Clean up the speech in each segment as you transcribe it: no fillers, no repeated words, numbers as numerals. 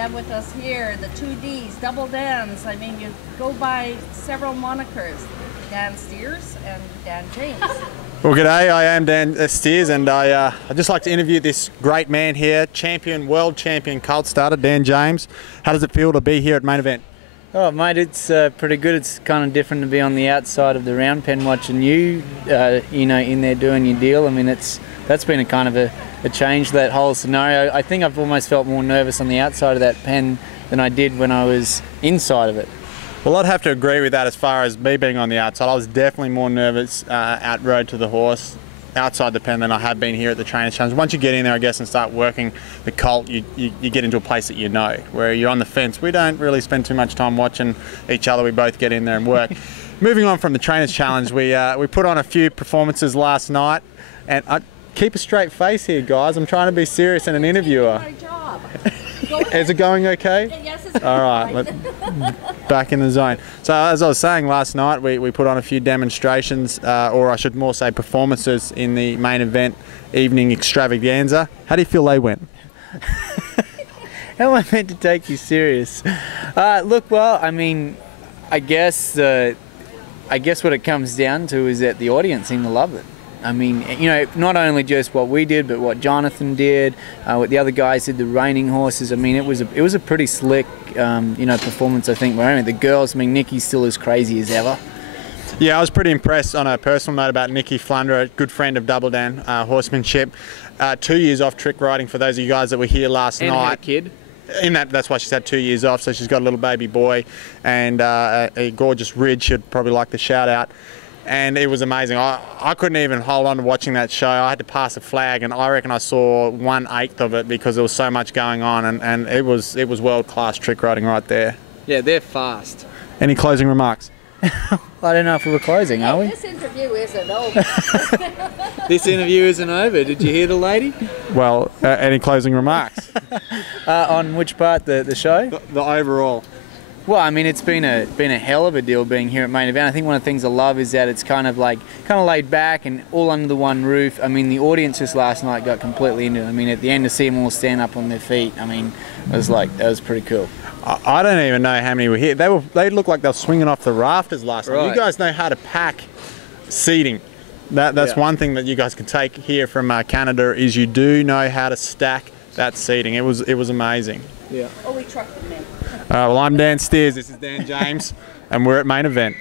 have with us here the 2Ds, Double Dans. I mean, you go by several monikers, Dan Steers and Dan James. Well, g'day, I am Dan Steers, and I'd just like to interview this great man here, world champion colt starter, Dan James. How does it feel to be here at Main Event? Oh, mate, it's pretty good. It's kind of different to be on the outside of the round pen watching you, in there doing your deal. I mean, that's been a kind of a change, that whole scenario. I think I've almost felt more nervous on the outside of that pen than I did when I was inside of it. Well, I'd have to agree with that as far as me being on the outside. I was definitely more nervous out road to the horse, outside the pen, than I have been here at the Trainers' Challenge. Once you get in there, I guess, and start working the colt, you get into a place that you know. Where you're on the fence, we don't really spend too much time watching each other. We both get in there and work. Moving on from the Trainers' Challenge, we put on a few performances last night, and keep a straight face here, guys. I'm trying to be serious and an interviewer. My job. Is it going okay? Yes, it's all right. Back in the zone. So as I was saying, last night we put on a few demonstrations, or I should more say performances, in the Main Event evening extravaganza. How do you feel they went? How am I meant to take you serious? Look, well, I mean, I guess what it comes down to is that the audience seemed to love it. I mean, not only just what we did, but what Jonathan did, what the other guys did, the reining horses. I mean, it was a pretty slick, performance, I think. The girls, I mean, Nikki's still as crazy as ever. Yeah, I was pretty impressed on a personal note about Nikki Flunder, a good friend of Double Dan horsemanship. 2 years off trick riding, for those of you guys that were here last night. And had a kid. That's why she's had 2 years off, so she's got a little baby boy and a gorgeous ridge. She'd probably like the shout out. And it was amazing. I couldn't even hold on to watching that show. I had to pass a flag, and I reckon I saw 1/8 of it because there was so much going on, and it was world-class trick riding right there. Yeah, they're fast. Any closing remarks? I don't know if we were closing, are we? This interview isn't over. This interview isn't over. Did you hear the lady? Well, any closing remarks? On which part? The show? The overall. Well, I mean, it's been a hell of a deal being here at Main Event. I think one of the things I love is that it's kind of laid back and all under the one roof. I mean, the audience just last night got completely into it. I mean, at the end to see them all stand up on their feet, I mean, that was pretty cool. I don't even know how many were here. They looked like they were swinging off the rafters last night. You guys know how to pack seating. That's one thing that you guys can take here from Canada, is you do know how to stack that seating. It was amazing. Yeah. Oh, we trucked them in. Well, I'm Dan Steers, this is Dan James, and we're at Main Event.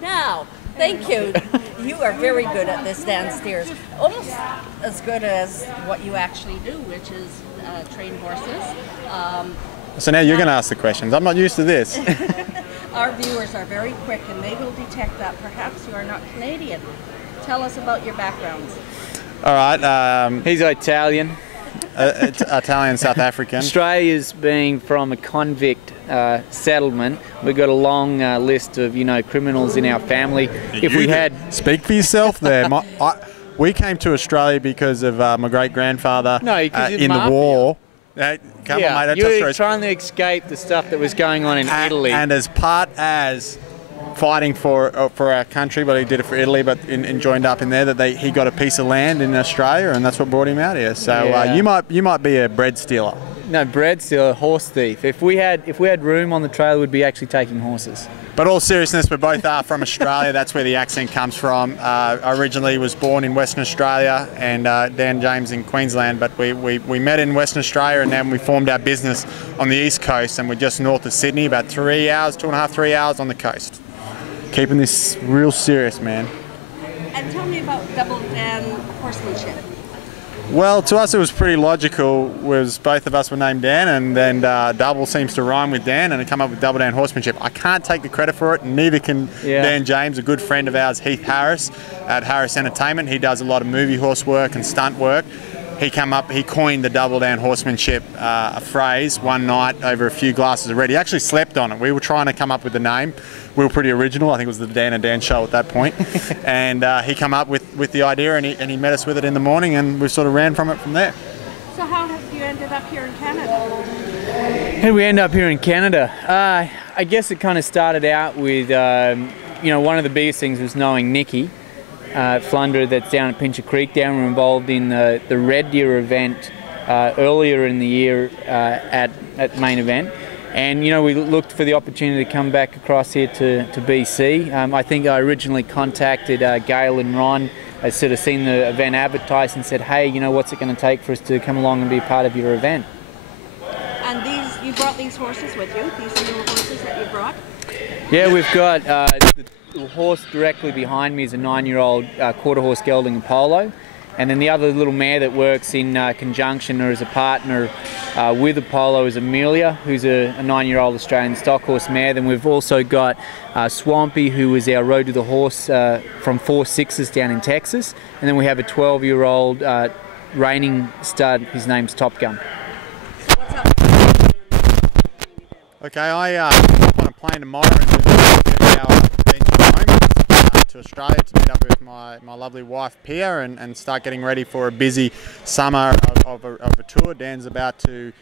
Now, thank you. You are very good at this, Dan Steers. Almost as good as what you actually do, which is train horses. So now you're going to ask the questions. I'm not used to this. Our viewers are very quick, and they will detect that perhaps you are not Canadian. Tell us about your backgrounds. All right. He's Italian. It's Italian, South African. Australia's being from a convict settlement. We've got a long list of criminals in our family. Speak for yourself there. We came to Australia because of my great grandfather in the war. Come on, mate. You were trying to escape the stuff that was going on in Italy. And as fighting for our country, but he did it for Italy, but joined up in there, he got a piece of land in Australia, and that's what brought him out here. So you might be a bread stealer. No, bread stealer, horse thief. If we had room on the trailer, we'd be actually taking horses. But all seriousness, we both are from Australia. That's where the accent comes from. I originally was born in Western Australia, and Dan James in Queensland, but we met in Western Australia, and then we formed our business on the East Coast, and we're just north of Sydney, about 3 hours, 2.5, 3 hours on the coast. Keeping this real serious, man. And tell me about Double Dan horsemanship. Well, to us it was pretty logical. Both of us were named Dan, and then Double seems to rhyme with Dan, and it come up with Double Dan horsemanship. I can't take the credit for it, and neither can Dan James. A good friend of ours, Heath Harris, at Harris Entertainment. He does a lot of movie horse work and stunt work. He coined the Double Dan horsemanship a phrase one night over a few glasses of red. He actually slept on it. We were trying to come up with the name. We were pretty original. I think it was the Dan and Dan show at that point. And he came up with the idea, and he met us with it in the morning, and we sort of ran from it from there. So how have you ended up here in Canada? How did we end up here in Canada? I guess it kind of started out with, one of the biggest things was knowing Nikki Flunder, that's down at Pincher Creek. We were involved in the Red Deer event earlier in the year at Main Event. And we looked for the opportunity to come back across here to BC. I think I originally contacted Gail and Ron. I sort of seen the event advertised and said, hey, what's it going to take for us to come along and be a part of your event? And you brought these horses with you, these little horses that you brought? Yeah, we've got the horse directly behind me is a 9-year-old quarter horse gelding Apollo. And then the other little mare that works in conjunction or as a partner with Apollo is Amelia, who's a 9-year-old Australian stock horse mare. Then we've also got Swampy, who is our Road to the Horse from 4 Sixes down in Texas. And then we have a 12-year-old reigning stud. His name's Top Gun. What's up? Okay, I hop on a plane tomorrow and do our venture home to Australia to meet up with my lovely wife Pia and start getting ready for a busy summer of a tour. Dan's about to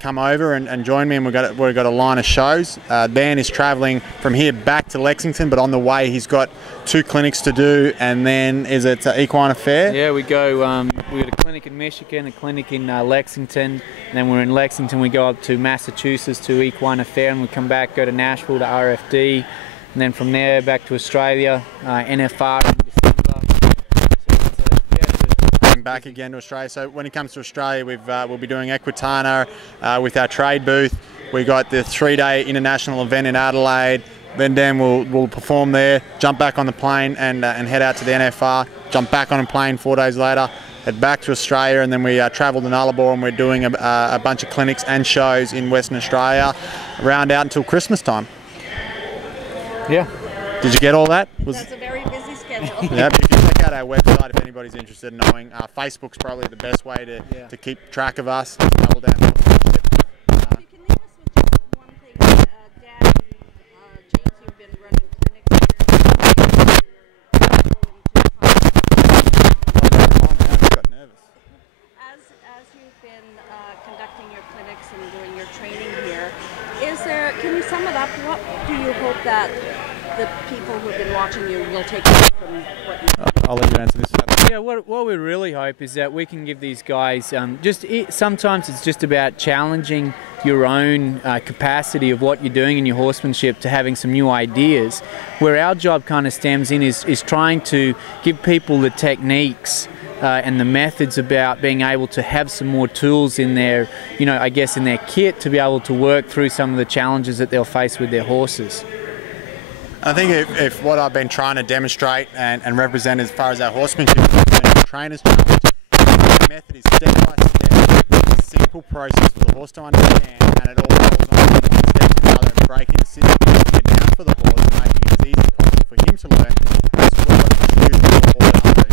come over and join me, and we've got a line of shows. Dan is travelling from here back to Lexington, but on the way he's got 2 clinics to do, and then is it Equine Affair? Yeah, we got a clinic in Michigan, a clinic in Lexington, and then we're in Lexington, we go up to Massachusetts to Equine Affair, and we come back, go to Nashville to RFD, and then from there back to Australia, NFR in December. So Going back again to Australia. So when it comes to Australia, we'll be doing Equitana with our trade booth. We got the 3-day international event in Adelaide. Then Dan will perform there, jump back on the plane and head out to the NFR, jump back on a plane 4 days later, head back to Australia, and then we travel to Nullarbor, and we're doing a bunch of clinics and shows in Western Australia, round out until Christmas time. yeah. Did you get all that? That's a very busy schedule. Yeah, you can check out our website if anybody's interested in knowing. Facebook's probably the best way to keep track of us. Double Down Horsemanship. You can leave us with just one thing. Dad and James, you've been running clinics here. I got nervous. As you've been conducting your clinics and doing your training here, can you sum it up? What do you hope that the people who've been watching you will take away from what you do? I'll let you answer this. Yeah, what we really hope is that we can give these guys sometimes it's just about challenging your own capacity of what you're doing in your horsemanship to having some new ideas. Where our job kind of stems in is trying to give people the techniques and the methods about being able to have some more tools in their, I guess in their kit to be able to work through some of the challenges that they'll face with their horses. I think if what I've been trying to demonstrate and represent as far as our horsemanship and trainers challenge, the method is step by step, a simple process for the horse to understand, and it all rolls on from one step to another, breaking the system down for the horse and making it as easy as possible for him to learn, as well as choose for all the other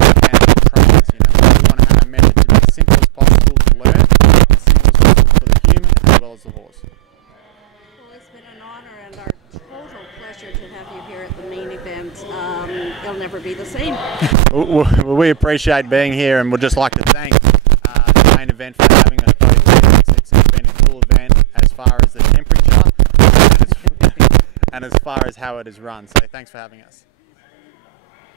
trainers. We want to have a method to be as simple as possible to learn, as simple as possible for the human as well as the horse. Well, it's been an honor and our total pleasure to have you here at the Main Event. It'll never be the same. We appreciate being here, and we'd just like to thank the Main Event for having us both here. It's been a cool event as far as the temperature and as far as how it is run. So thanks for having us.